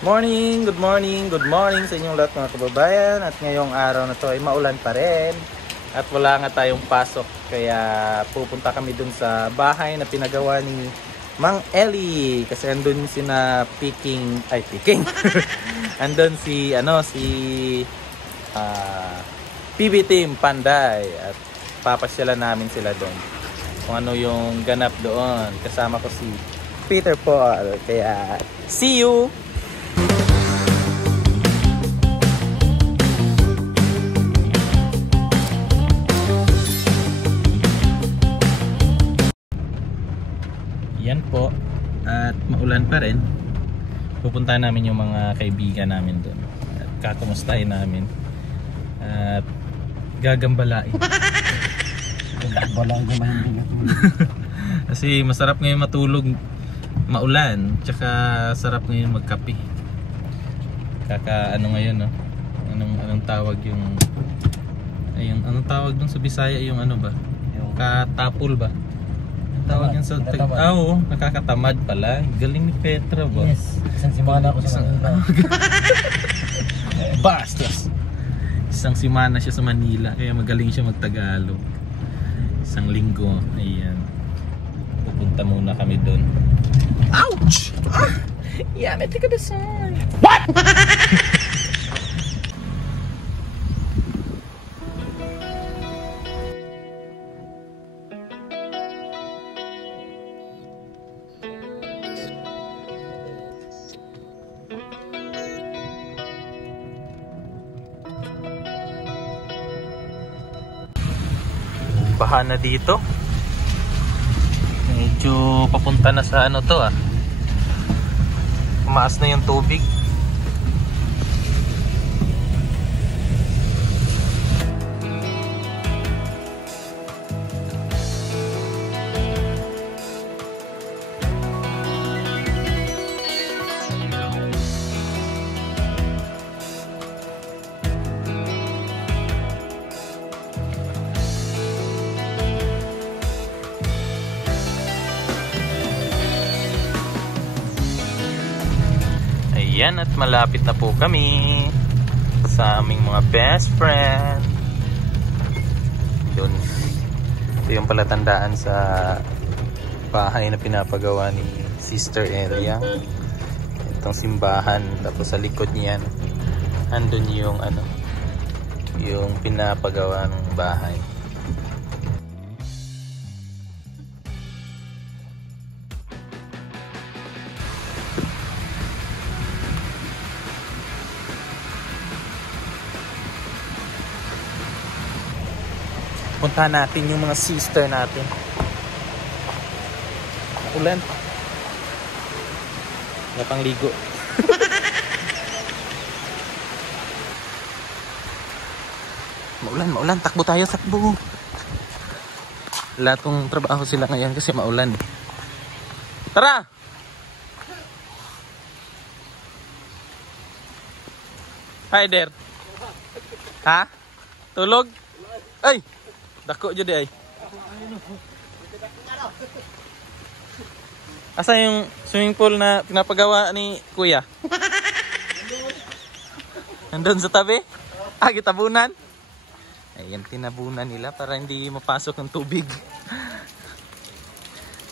Good morning sa inyong lahat mga kababayan. At ngayong araw na to ay maulan pa rin. At wala nga tayong pasok. Kaya pupunta kami dun sa bahay na pinagawa ni Mang Eli. Kasi andun sina Peking. Andun si PB Team Panday. At papasyalan namin sila doon. Kung ano yung ganap doon. Kasama ko si Peter Paul. Kaya see you! Yan po, at maulan pa rin. Pupuntahan namin yung mga kaibigan namin doon at kakumustahin namin at gagambalain. Kasi masarap ngayon matulog maulan, tsaka sarap ngayon magkape. Ano ngayon, no? Anong tawag yung anong tawag dun sa Bisaya, yung ano ba? Katapul ba? Tawag yan sa oo, nakakatamad pala. Galing ni Petra ba? Yes, isang simana ako sa Manila. Bastos! Isang simana siya sa Manila, kaya magaling siya magtagalog. Isang linggo, ayan. Pupunta muna kami doon. Ouch! Yamete ka dasan! What? Baha na dito. Medyo papunta na sa ano to Umaas na yung tubig. Ayan, at malapit na po kami sa aming mga best friend. Yun. Ito yung palatandaan sa bahay na pinapagawa ni Sister Elia. Itong simbahan. Tapos sa likod niyan andun yung yung pinapagawa ng bahay. Puntahan natin yung mga sister natin. Ulan. Wala pang ligo. Maulan. Takbo tayo, takbo. Lahat kong trabaho sila ngayon kasi maulan. Tara! Hi there. Ha? Tulog? Ay! Dako jadi ay. Asa yung swimming pool na pinapagawa ni Kuya? Nandun sa tabi? Gitabunan? Ayan, tinabunan nila para hindi mapasok ng tubig.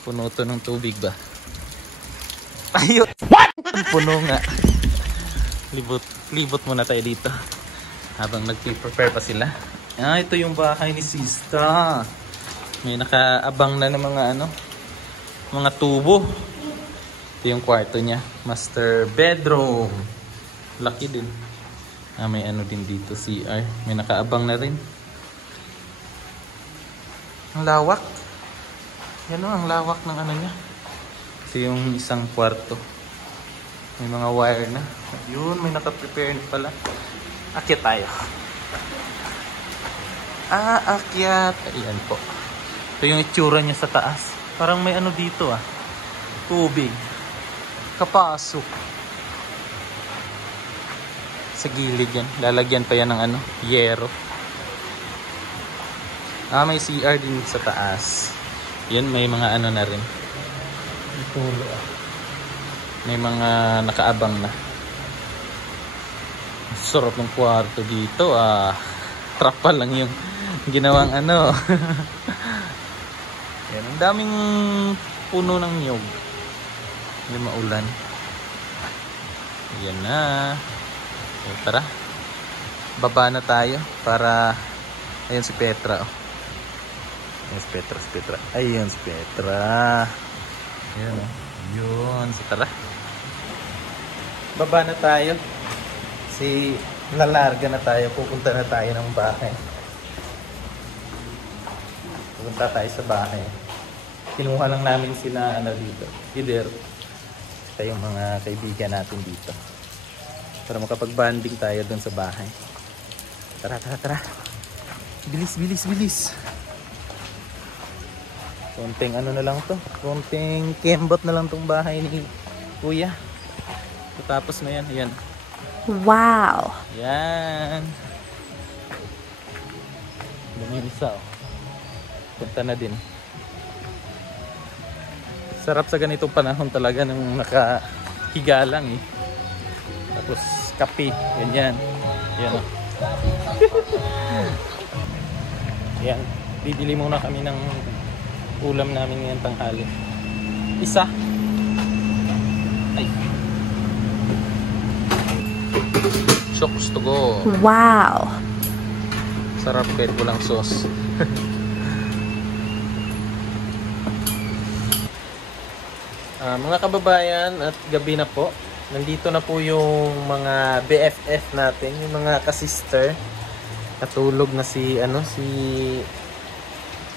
Puno to ng tubig ba? Ayun! What? Puno nga. Libot muna tayo dito. Habang nag-prepare pa sila. Ito yung bahay ni Sista. May nakaabang na ng mga mga tubo. Ito yung kwarto niya. Master bedroom. Laki din. May din dito, CR. May nakaabang na rin. Ang lawak. Yan ang lawak ng niya. Ito yung isang kwarto. May mga wire na. Yun, may naka-prepare pala. Akyat tayo. Akyat. Ayan po. Ito yung itsura niya sa taas. Parang may dito tubig. Kapasok. Sa gilid yan. Lalagyan pa yan ng yero. May CR din sa taas. Yan, may mga na rin. May mga nakaabang na. Sarap ng kwarto dito ah. Trapa lang yung ginawang ano. Yan, ang daming puno ng nyug. Hindi maulan. Yan na. So, tara. Baba na tayo para ayun si Petra. Oh. Ayun si Petra, Ayun si Petra. Ayun oh. Yun. So, tara. Baba na tayo. Lalarga na tayo. Pupunta na tayo ng bahay. Pupunta tayo sa bahay. Kinuha lang namin sila dito. Either yung mga kaibigan natin dito. Para makapag-banding tayo dun sa bahay. Tara. Bilis. Konting na lang to. Konting kembot na lang tong bahay ni Kuya. Tapos na yan. Ayan. Wow! Yan. Lumilisa oh. Punta na din. Sarap sa ganitong panahon talaga nung nakahiga lang eh. Tapos kape. Ganyan. Yan oh. Yan. Bibili muna kami ng ulam namin ngayong tanghali. Isa. Ay. Sauce to go. Wow! Sarap kahit walang sauce. Mga kababayan at gabi na po. Nandito na po yung mga BFF natin, yung mga kasister. Natulog na si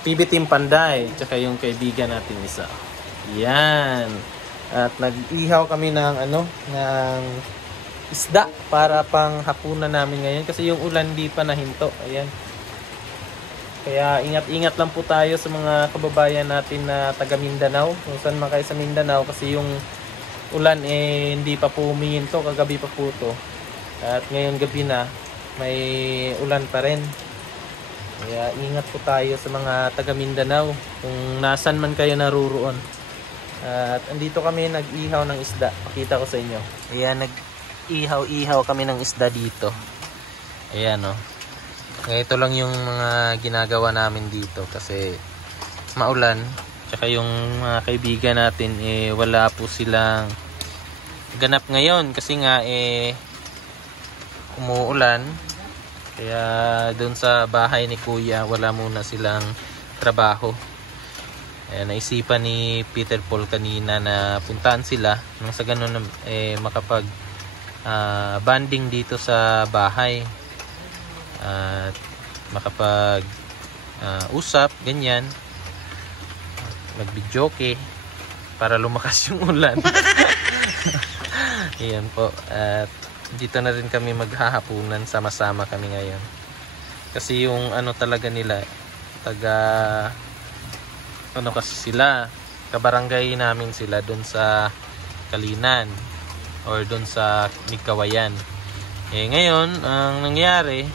PB Team Panday, tsaka yung kaibigan natin isa. Yan. At nag-ihaw kami ng ng isda para pang hapunan namin ngayon kasi yung ulan di pa nahinto. Ayan. Kaya ingat-ingat lang po tayo sa mga kababayan natin na taga Mindanao. Kung saan man kayo sa Mindanao kasi yung ulan hindi pa po humihinto, kagabi pa po to. At ngayong gabi na may ulan pa rin. Kaya ingat po tayo sa mga taga Mindanao kung nasan man kayo naruroon. At andito kami nag-ihaw ng isda. Pakita ko sa inyo. Ayan, nag-ihaw kami ng isda dito. Ayan o. Ito lang yung mga ginagawa namin dito kasi maulan. Tsaka yung mga kaibigan natin wala po silang ganap ngayon kasi nga umuulan. Kaya doon sa bahay ni Kuya wala muna silang trabaho. Naisipan ni Peter Paul kanina na puntaan sila nang sa ganun makapag banding dito sa bahay at makapag usap ganyan, magbidyoke para lumakas yung ulan. Ayan po, at dito na rin kami maghahapunan, sama-sama kami ngayon kasi yung talaga nila taga kasi sila, kabarangay namin sila doon sa Kalinan or doon sa Migkawayan. Ngayon, ang nangyari,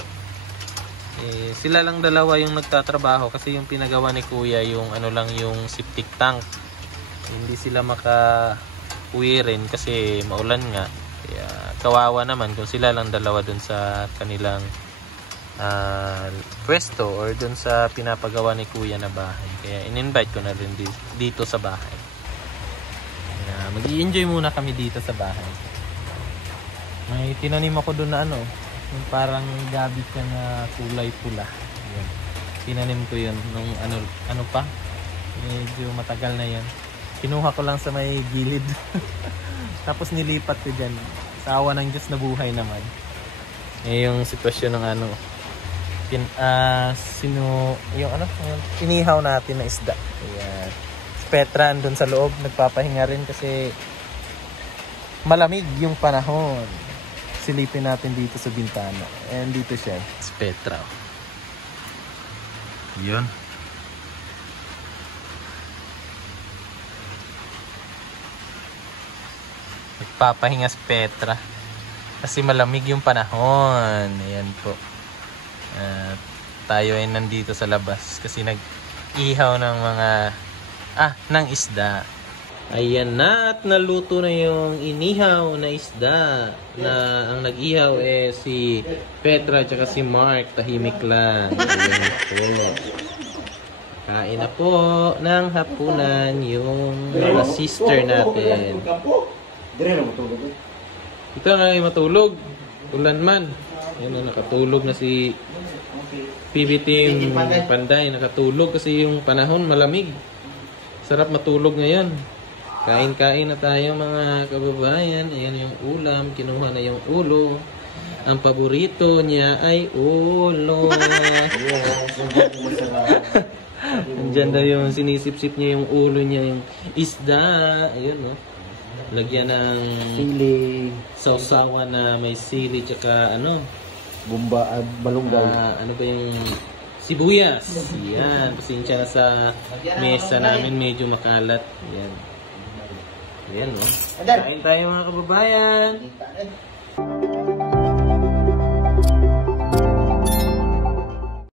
sila lang dalawa yung nagtatrabaho kasi yung pinagawa ni Kuya yung lang yung septic tank. Hindi sila maka-uwi rin kasi maulan nga. Kaya kawawa naman kung sila lang dalawa doon sa kanilang pwesto or dun sa pinapagawa ni Kuya na bahay. Kaya in-invite ko na rin dito sa bahay. Mag-i-enjoy muna kami dito sa bahay. May tinanim ako dun na yung parang gabi ka na kulay pula. Yan. Tinanim ko yun nung ano pa. Medyo matagal na yan. Kinuha ko lang sa may gilid. Tapos nilipat ko dyan. Sa awa ng Diyos na buhay naman. Yung sitwasyon ng yung inihaw natin na isda. Ayan. Si Petra andun sa loob nagpapahinga rin kasi malamig yung panahon. Silipin natin dito sa bintana. And dito siya, si Petra. Yun. Nagpapahinga si Petra kasi malamig yung panahon. Ayan po. Tayo ay nandito sa labas kasi nag-ihaw ng mga ng isda. Ayan na at naluto na yung inihaw na isda na ang nag-ihaw si Petra at si Mark. Tahimik lang. Ayan po. Kain na po ng hapunan yung mga sister natin. Ito na yung matulog. Ulan man. Ayan na, nakatulog na si PB Team Panday. Nakatulog kasi yung panahon malamig. Sarap matulog ngayon. Kain-kain na tayo mga kababayan. Ayan yung ulam. Kinuha na yung ulo. Ang paborito niya ay ulo. Andyan daw yung sinisip-sip niya yung ulo niya. Yung isda. Ayun no. Lagyan ng Sili. sausawan na may sili. Tsaka ano. Bumba at balunggay. Ano ba yung sibuyas. Yan. Pasensya na sa mesa namin. Medyo makalat. Yan. Ayan, no? Kain tayo mga kababayan.